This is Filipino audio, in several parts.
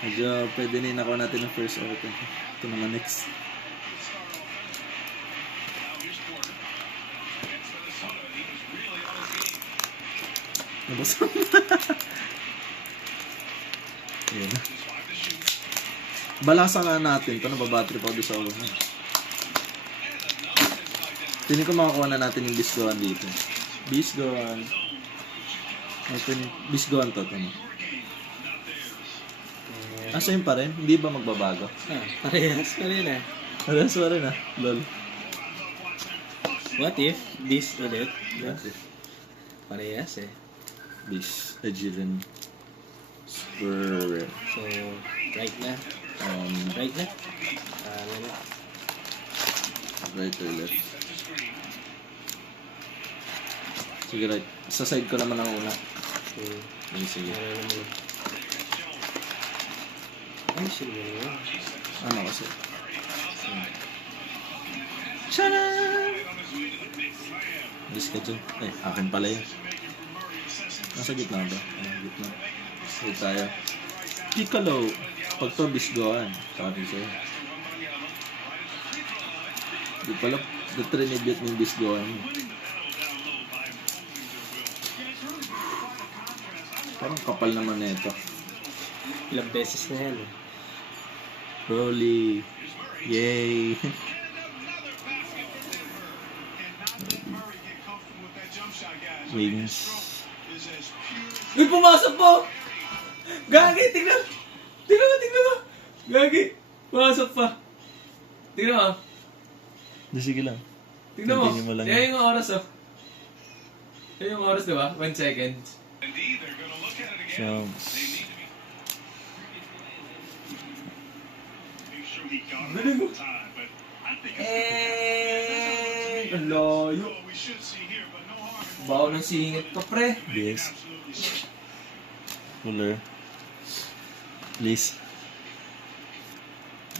Medyo pwede na yung nakuha natin ng first open. Ito naman next. Nabasa mo. Ayan. Balasa nga natin. Ito nababattery pa doon sa ulo mo. Tingin ko makakuha na natin yung Bisgoan dito. Bisgoan. Bisgoan to. Same pa rin? Hindi ba magbabago? Parehas pa rin eh. Parehas pa rin Lol. What if this ulit? What if? Parehas eh. This Agilan Spur. So, right na. Right na. Ano na? Right or left? Sige, right. Sa side ko naman ang una. Okay. Sige. Ano naman? Ay, sure mo yun. Ano kasi? Tcharam! Alis ka dyan. Akin pala yun. Nasa gitna ba? Gitna. Sige tayo. Piccolo. Pag to, Bisgoan. Sabi sa'yo. Di pala, na-trinibute mo yung Bisgoan mo. Parang kapal naman na ito. Ilang beses na yan eh. Broly. Yay. Wings. Uy, pumasok po! Gagi, tignan! Tignan mo! Gagi! Pumasok pa! Tignan mo! Sige lang. Tignan mo! Continue mo lang Yan yung oras oh. Yan yung oras diba? 1 second. Chunks. Galing mo! Ang layo! Bawa ng singit to pre! Yes. Cooler. Please.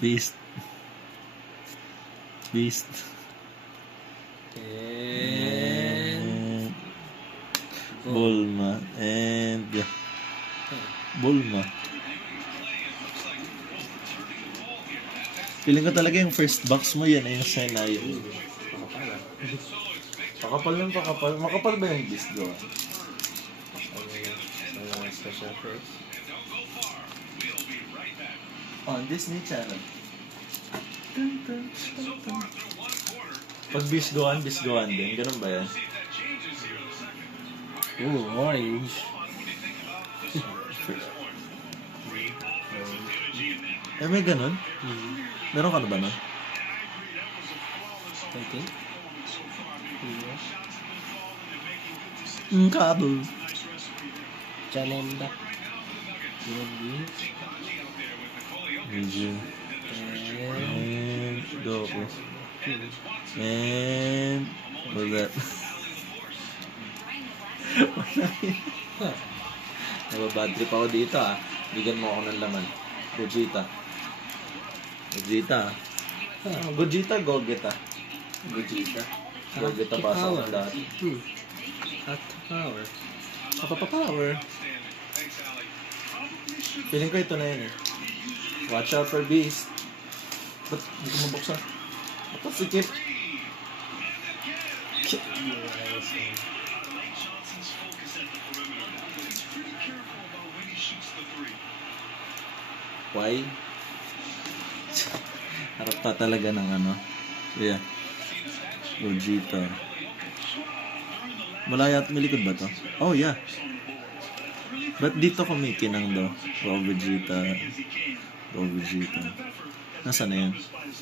Beast. Beast. And Bulma. And Bulma. Feeling ko talaga yung first box mo yan ay yung Senayo. Pakapal lang, pakapal. Makapal ba yung beast doon? Special first. On Disney Channel. Pag Bisgoan din. Ganun ba yan? Ooh, orange. May ganun? Meron ka na ba nun? I think. Kabel. Chanenda. Medyo. And Goku. And what's that? Nababad trip ako dito Bigyan mo ako ng laman. Gogeta. Gogeta, Gogeta. Gogeta pa sa ako lahat. At power. Power. Feeling ko ito na yun Watch out for beast. Ba't hindi ko mabuksan? Ba't sikip? Why? Harap pa talaga ng Yeah. Gogeta. Malaya at milikod ba to? Oh, yeah. Ba't dito kumikinang daw? Gogeta. Nasaan na yan?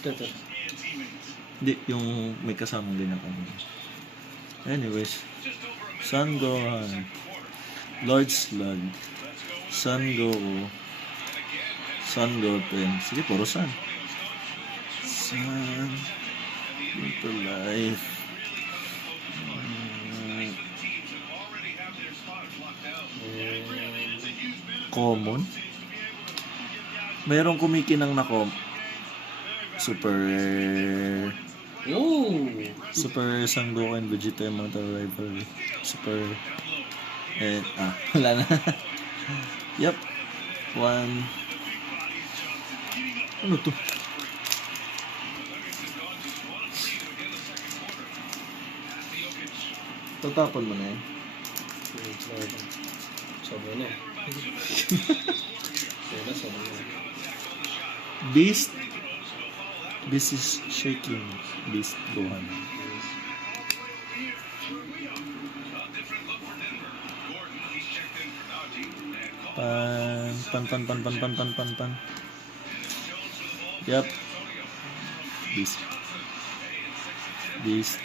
Ito. Hindi, yung may kasamang ganyan kami. Anyways. Sun Gohan. Lord Slug. Sun Goku. Sun Goten. Sige, puro Sun. Sun. Into life. Common. Merong kumikinang na Super Son Goku and Vegeta Immortal Rivalry. Super wala na. Yep. 1 Ano to? Tatapon mo na yan. Sobra na. Sobra na. Beast. Beast is shaking. Beast, Gohan. Pan. Yep. Beast. Beast.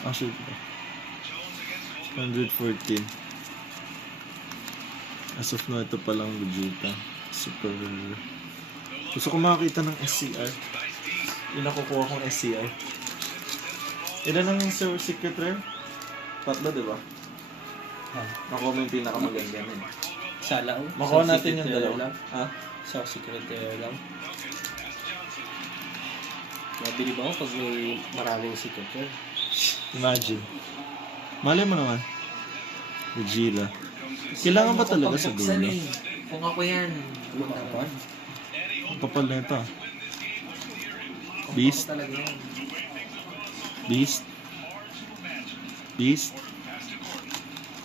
Actually, 114. As of now, ito palang Vegeta. Super. Gusto ko makakita ng SCR. Yung nakukuha kong SCR. Ilan ang secret rare? 3, di ba? Nakuha mo yung pinakamaganda nun. Sa lang? Makuha Sa natin yung secret dalawa. lang? Ha? Sa secretary lang? Nabili ba ako pag may maraming secretary? Imagine. Malay mo naman. Vegeta. Kailangan ba talaga sa dulo? Kung ako yan. Makapan? Ang kapal na ito. Beast. Talaga yan. Beast. Beast.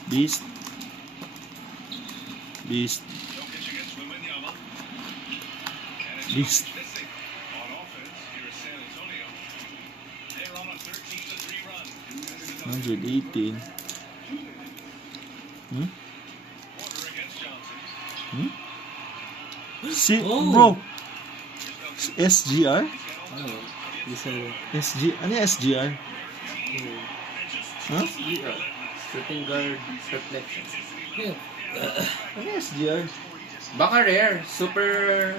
Beast. Beast. Beast. 118. Hmm? Hmm? Si, Oh. bro. SGR? Ano? Isa Ano yung SGR? Huh? Shooting guard reflection. Yeah. Ano yung SGR? Baka rare. Super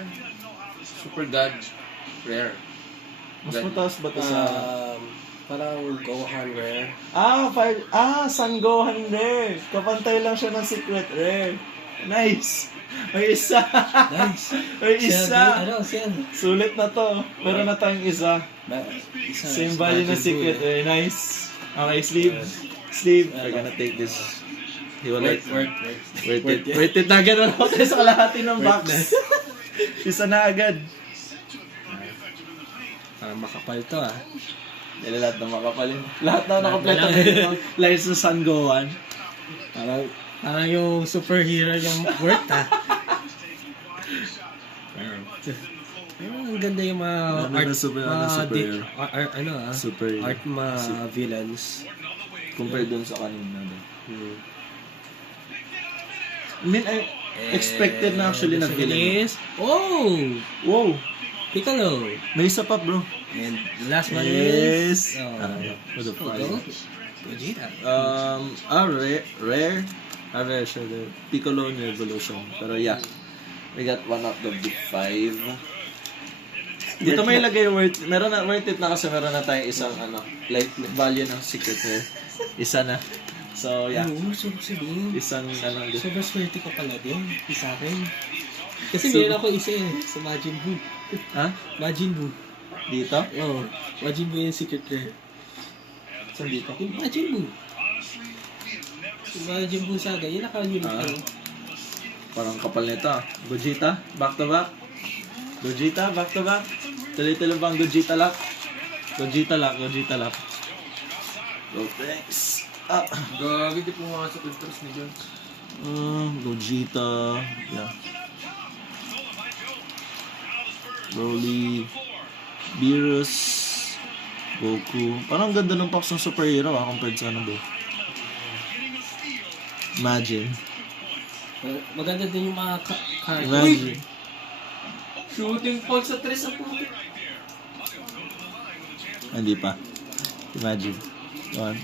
god. Rare. Mas God. mataas ba ito sa... Parang Gohan Rare. San Gohan Rare. Kapantay lang siya ng Secret Rare. Nice. May isa. Nice. May Siya, isa. siya. Sulit na to. Meron na tayong isa. Isa, Same value na Secret Rare. Nice. Okay, sleeve. Sleeve. We're gonna take this. Hiwalay. Worth it na agad. Wala ko sa kalahati ng box. Isa na agad. Parang makapal to ah. Dahil lahat na makapalin. Lahat na nakampleto ng lines sa San Gohan. Parang yung superhero yung worth ah. Pero ang ganda yung mga art, superhero. Super art mga villains. compared dun sa kanina. I mean, I expected na actually na villain. Oh! Wow! Piccolo! May isa pa, bro. And the last one Yes! is... What the fuck? Vegeta. Rare. Rare siya. The Piccolo new evolution. Pero yeah, we got one out of the 5. Dito may ilagay worth it na kasi meron na tayong isang like value ng secret rare. Isa na. So yeah. Oo, sabihin. Isang Sobrang swerte ko pala din. Sa akin. Kasi meron ako isa sa Majin Buu. Ha? Majin Buu. Dito? Oo. Majin Buu yung secret rare. Saan dito? Yung Majin Buu. Yung Majin Buu Saga. Yun naka-unique. Parang kapal nito. Gogeta, back to back. Gogeta, back to back. Tuloy-tuloy bang Gogeta lock? Gogeta lock. Go, thanks. Gagi, di pumasok yung trust ni Jones. Gogeta. Yeah. Broly. Beerus. Goku. Parang ganda ng packs ng superhero compared sa bro. Imagine. Maganda din yung mga Imagine. Shooting fall sa tres sa puti. Hindi pa. Imagine. One.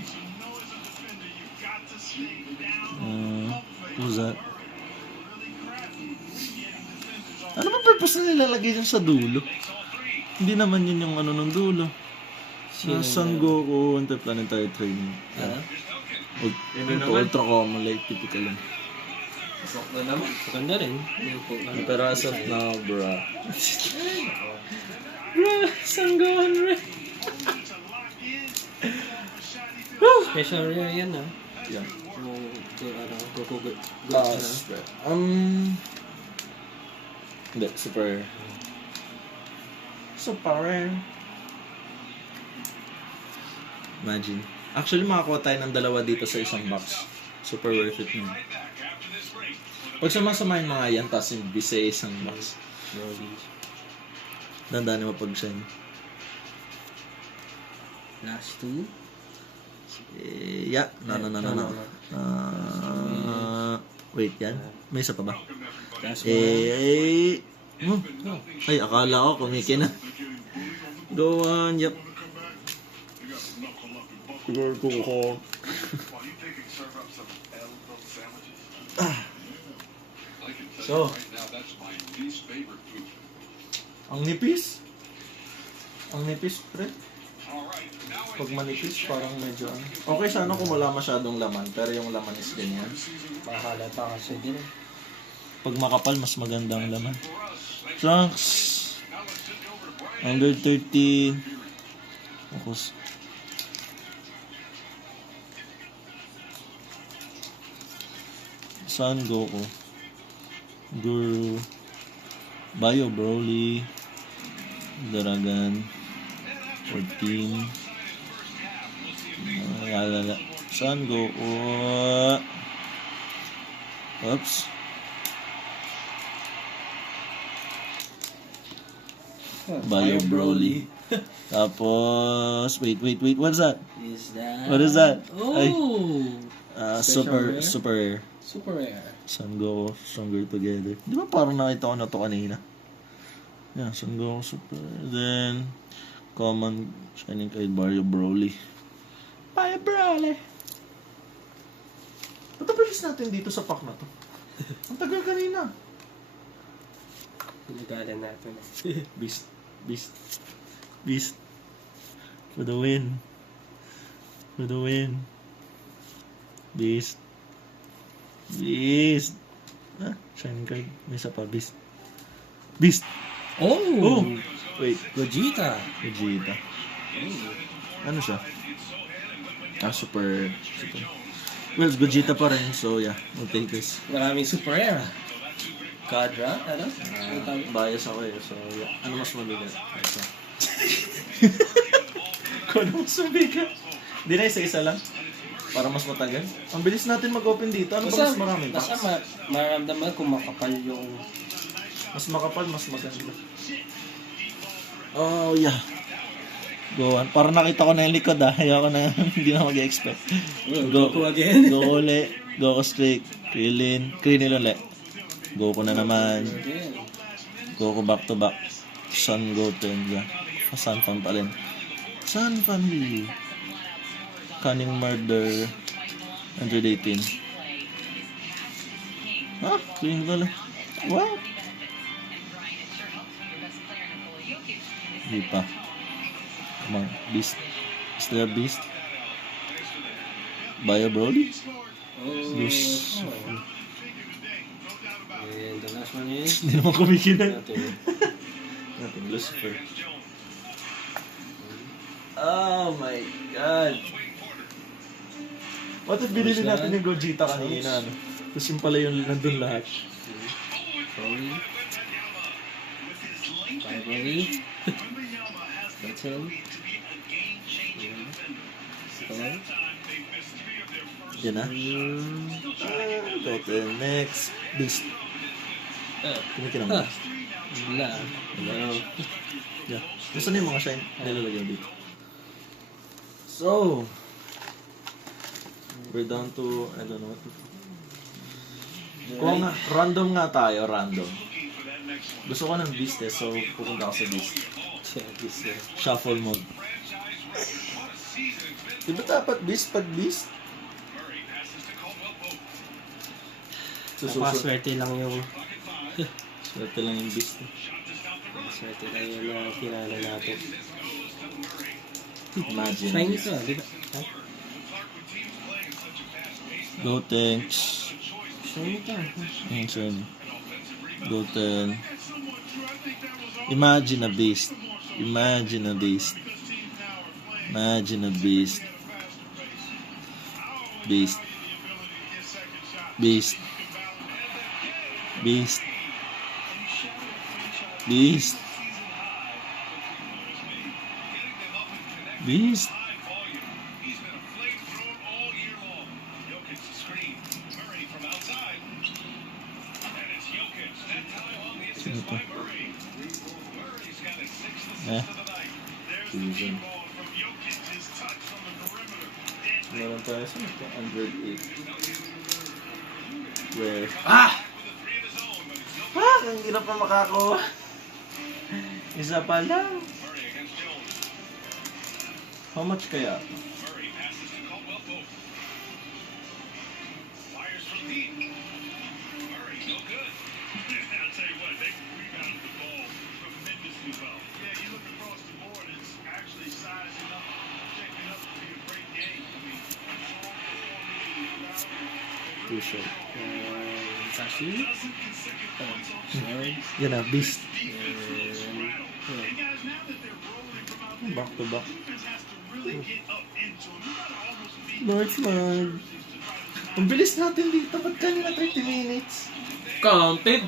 Who's that? Ano ba purpose na nilalagay dyan sa dulo? Hindi naman yun yung ng dulo. San Goku, Interplanetary Training. Ultra common, like typical lang. Pasok na naman. Maganda rin. Pero as of now, bro. San Gohan rin. Special rare yan ah. Yeah. Goku good. Super. Hindi, super. Super. Imagine. Actually, makakuha tayo ng dalawa dito sa isang box. Super worth it na. Pag sumasamahin mga yan, tapos yung bisa isang box. Dandaan mo pag siya. Last two. Yeah. No. Wait, yan? May isa pa ba? Last one. Ay, akala ko kumikin na. Go on, yep. Siguro ko. So, ang nipis. Ang nipis, pre. Pag manipis, parang medyo ano. Okay sana kung wala masyadong laman, pero yung laman is ganyan. Bahala pa kasi din. Pag makapal, mas maganda ang laman. Trunks. Under 13. Focus. Son Goku. Guru. Bio Broly. Dragon. 14. Alala. Son Goku. Oops. Bio Broly. Tapos, wait, what's that? What is that? Oh! Super Special rare? rare. Super rare. Sun Goku, Stronger Together. Di ba parang nakita ko na to kanina? Yeah, Sun Goku, Super. Then, Common, Shining kay Bio Broly. Bio Broly! Ba't bilis natin dito sa pack na to? Ang tagal kanina. Pinagalan natin. Beast. For the win. Beast. Ah, Shining card. May isa pa. Beast. Oh! Wait. Gogeta. Vegeta. Ano siya? Super. Well, it's Gogeta pa rin. So, yeah. We'll take this. Maraming super rare. Kadra? Ano? Bias ako eh. So, yeah. Ano mas mabigat? Ito. Kung ano mas mabigat? Hindi na isa-isa lang. Para mas matagal. Ang bilis natin mag-open dito. Ano ba mas marami pa? Basta maramdaman kung makapal yung... Mas makapal, mas maganda. Oh, yeah. Go on. Para nakita ko na yung likod ah. Ayoko na, hindi na mag-expect. Goku again. Go ulit. Go straight. Krillin ulit. Goku na naman. Again. Goku back to back. Sun Goten. Yeah. Sun Fan pa rin. Sun Family. Cunning Murder. 118. Ah, clean pala. Wow. Hindi pa. Come on. Beast. Is there a Beast? Bio Broly? Oh. Yes. And the last one is... Hindi naman kumikinan. Nothing. Nothing. Lucifer. Oh my God. What if binili natin yung Gogeta kanina? Ano? Tapos yung pala yung nandun lahat. Broly. Broly. Goten. Skull. Yan na. Goten. Next. Beast. Kumikinan mo. Wala. Hello. Yeah. Gusto na yung mga shine? Nilalagyan dito. So, we're down to, I don't know what to do. Kung nga, random nga tayo, random. Gusto ko ng beast eh, so pupunta ako sa beast. Shuffle mode. Diba dapat beast pag beast? Napaswerte lang yung... Swerte lang yung beast eh. Swerte lang yung kilala natin. Imagine. Shiny ka, di ba? Go tanks. Shiny ka. Shiny. Goten. Imagine a beast. Imagine a beast. Imagine a beast. Beast. Beast. Beast. Beast. Beast. Sino to? Season. Meron tayo sa ito. 108. Where? Ang hirap na makakuha. Isa pa lang. How much kaya? Too short. Sashi? Yan na, beast. Back to back. Marksman. Ang bilis natin dito. Ba't kanina 30 minutes? Counted.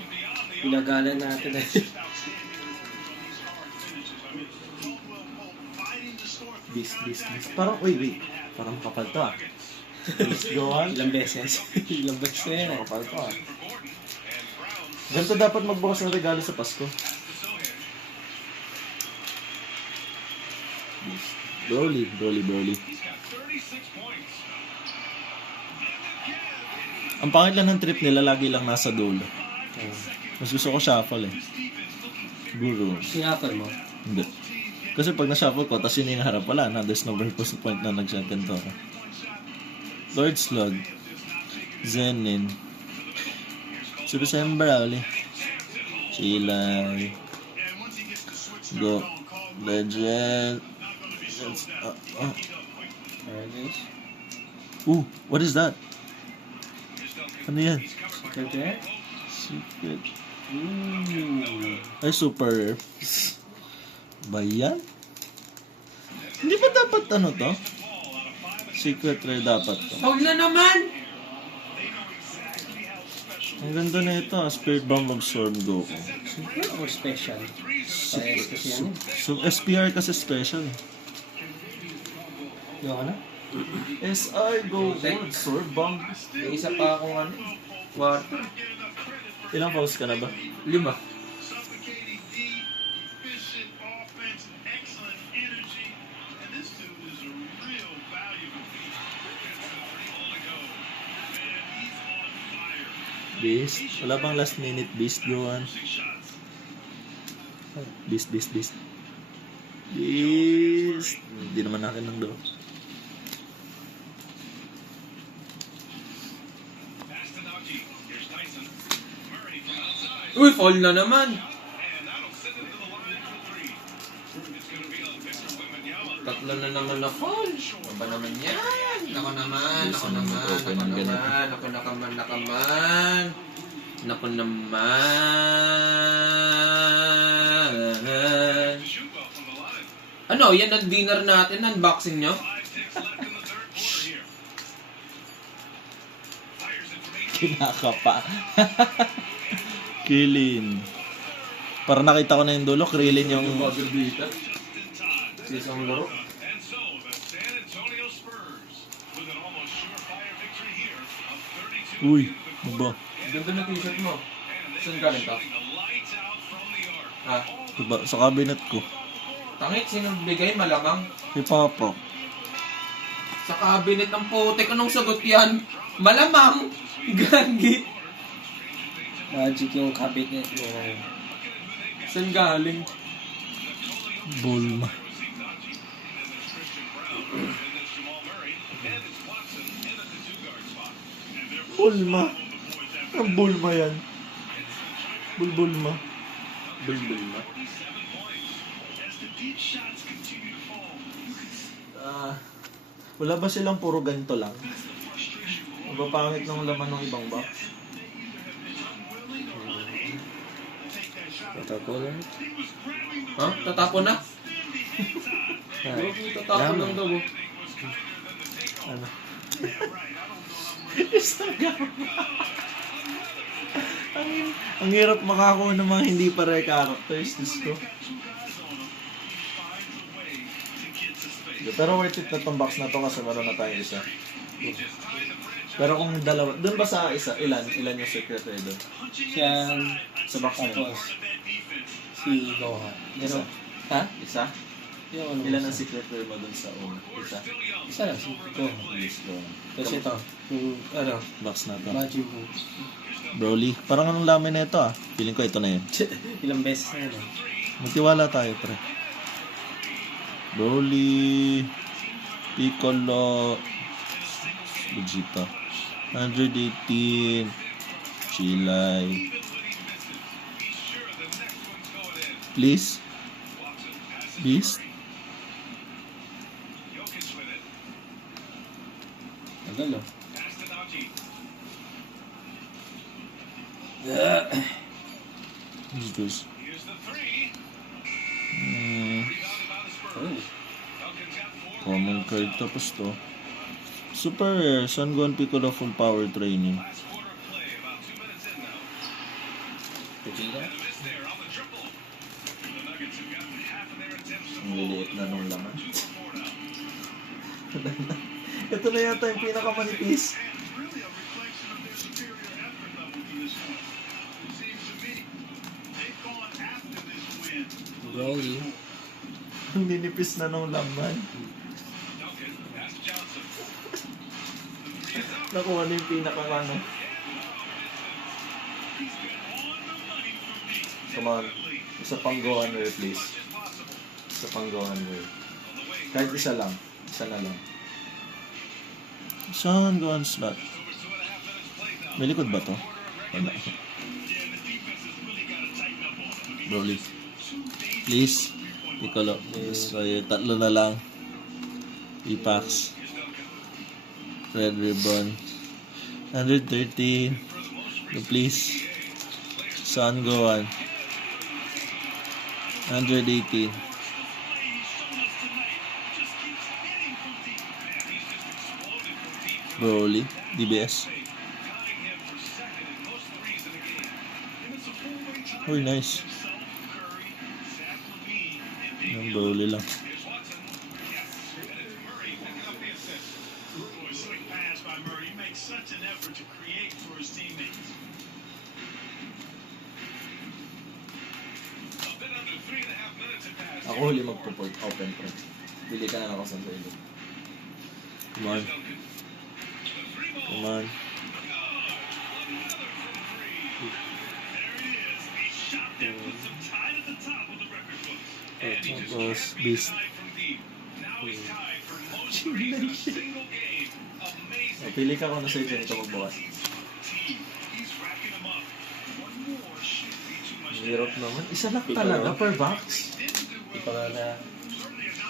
Pinagalan natin eh. Beast. Parang, wait. Parang kapal to ah. Beast, go on. Ilang beses. Ilang beses na yan eh. Kapal to ah. Ganito dapat magbukas ng regalo sa Pasko. Broly. Ang pangit lang ng trip nila, lagi lang nasa dulo. Mas gusto ko shuffle eh. Guru. Sinapal mo? Hindi. Kasi pag na-shuffle ko, tapos yun yung harap, wala na. There's no purpose point na nag-second to. Lord Slug. Zenin. Si December, uli. Chilay. Go. Legend. Alright guys. What is that? Ano yan? Secret rare? Secret. Ooh. Ay, super rare. Ba yan? Hindi ba dapat ano to? Secret rare dapat to. Huwag na naman! Ang ganda na ito, Spirit Bomb of Storm Goku. Secret or special? Parehas kasi yan eh. So, SPR kasi special. Yung ano? SI Goku, Storm Bomb. May isa pa akong ano. Quarter. Ilang falls ka na ba? 5. Beast. Wala bang last minute Beast, Johan? Beast. Beast. Hindi naman natin ng do. Uy, fall na naman! Tatlo na naman na fall. Ano ba naman yan? Ako naman. Ano, yan ang dinner natin, unboxing nyo? Kinakapa. Krillin. Para nakita ko na yung dulo, Krillin yung... dito. Isang laro. Uy, ano ba? Ganda na t-shirt mo. Saan galing ka? Ha? Diba, sa cabinet ko. Tangit, sinong bigay? Malamang. Si Papa. Sa cabinet ng putek, anong sagot yan? Malamang. Gagi. Magic yung cabinet mo. Saan galing? Bulma. Bulma. Ang Bulma yan. Bulma. Bulbulma. Wala ba silang puro ganito lang? Mapapangit ng laman ng ibang box. Watercolor? Ha? Tatapon na? Tatapon lang daw. Ano? Ang hirap makakuha ng mga hindi pare characters. Diyos ko. Pero worth it na tong box na to kasi meron na tayo isa. Pero kung dalawa, doon ba sa isa, ilan yung secret eh doon? Siya, Sa box na yun? tapos, si Gohan. Pero, ha? Isa? Yung ano Ilan mo ang sa- secret player mo doon sa una? Isa? Isa lang, si Gohan. Yes, go. Tapos ito, yung, ano, Box na to. Majin Buu. Broly. Parang anong lamin na ito ah. Feeling ko ito na yun. Ilang beses na yun. Magtiwala tayo pre. Broly. Piccolo. Vegeta. 118. Chilai. Please. Beast. Tagal, oh. Who's this? Oh. Common card tapos to. Super rare. Sun Gohan Piccolo full power training. Vegeta? Ang liliit na nung laman. Ito na yata yung pinakamanipis. Broly. Ang ninipis na nung laman. Nakuha na yung pinakakano. Come on. Isa pang Gohan Rare, please. Isa pang Gohan Rare. Kahit isa lang. Isa na lang. Saan Gohan slot? May likod ba to? Wala. Broly. Please. Piccolo. So, tatlo na lang. Ipax. Red Ribbon. 113. Please. Sun Gohan. 118. Broly. DBS. Uy, nice. Yung Broly lang. Ako huli magpo-port open pro. Dili ka na lang ako sa ilo. Come on. Come on. Tapos, Beast. Pili ka kung nasa ito nito magbukas. Hirap naman. Isa lang talaga per box. Hindi pa nga na,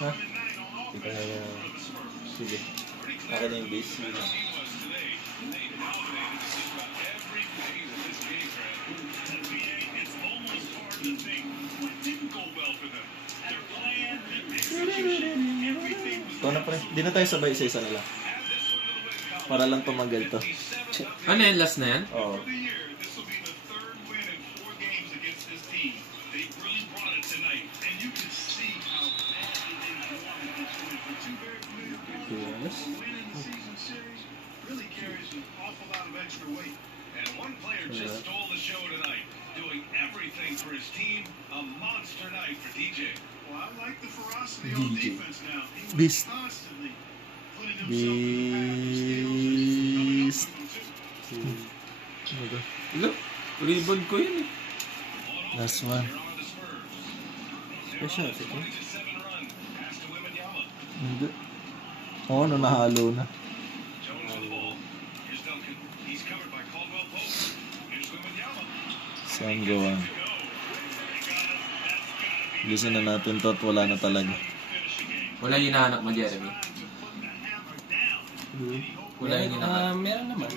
Ha? hindi pa nga na, Sige. Akin na yung base. Ito na pre. Di na tayo sabay isa-isa na lang. Para lang tumagal to. Ano yan? Last na yan? Oo. yes. Really carries an awful lot of extra weight. And one player just stole the show tonight, doing everything for his team. A monster night for DJ. Well, I like the ferocity on DJ. defense now. He was Beast. constantly putting himself in the path of steals and coming up with them, too. Look, ribbon ko yun eh. Last one. Special, ito. Hindi. Oo, no, nahalo na. Saan gawa? Gusto na natin to at wala na talaga. Wala yung hinahanap mo, Jeremy. Wala yung hinahanap. Meron naman.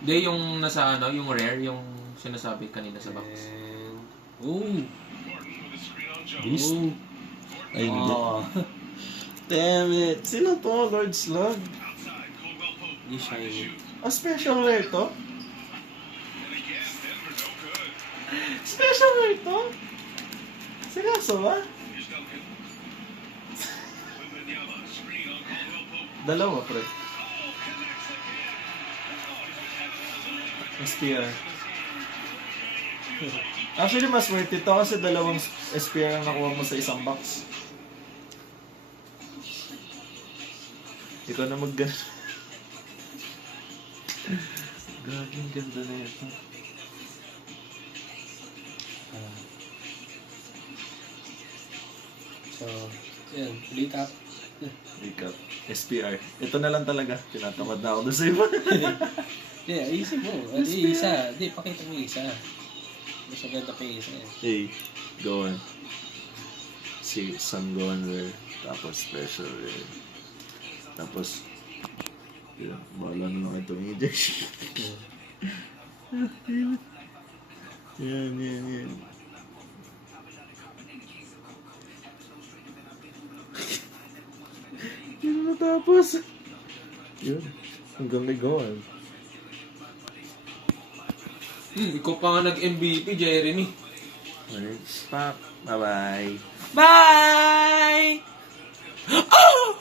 Hindi, yung nasa ano, yung rare, yung sinasabi kanina sa box. And, oh! Beast? Oh! Ay, hindi. Oh. Damn it! Sino to, Lord Slug? Di shiny. Special rare to? And again, Denver no good. Special rare to? Seryoso ba? Here's Duncan. Wembanyama, screen on Caldwell Pope. Dalawa, pre. Oh, connects again. Oh, he's been having a SPR. Actually, mas worth it to kasi dalawang SPR ang nakuha mo sa isang box. Ikaw na mag-ganda. Grabe, ang ganda na ito. So, yan. Recap. Recap. SPR. Ito na lang talaga. Tinatamad na ako doon sa iba. Yeah, isip mo. Di isa. Di, pakita mo yung isa. Mas maganda pa yung isa. Hey, go on. Si Sun go on rare. Tapos special rare. Tapos, yun, bahala na lang itong injection. Yan. Yun natapos. Yun. Hanggang may go on. Ikaw pa nga nag-MVP, Jeremy. Alright, stop. Bye-bye. Bye! Oh!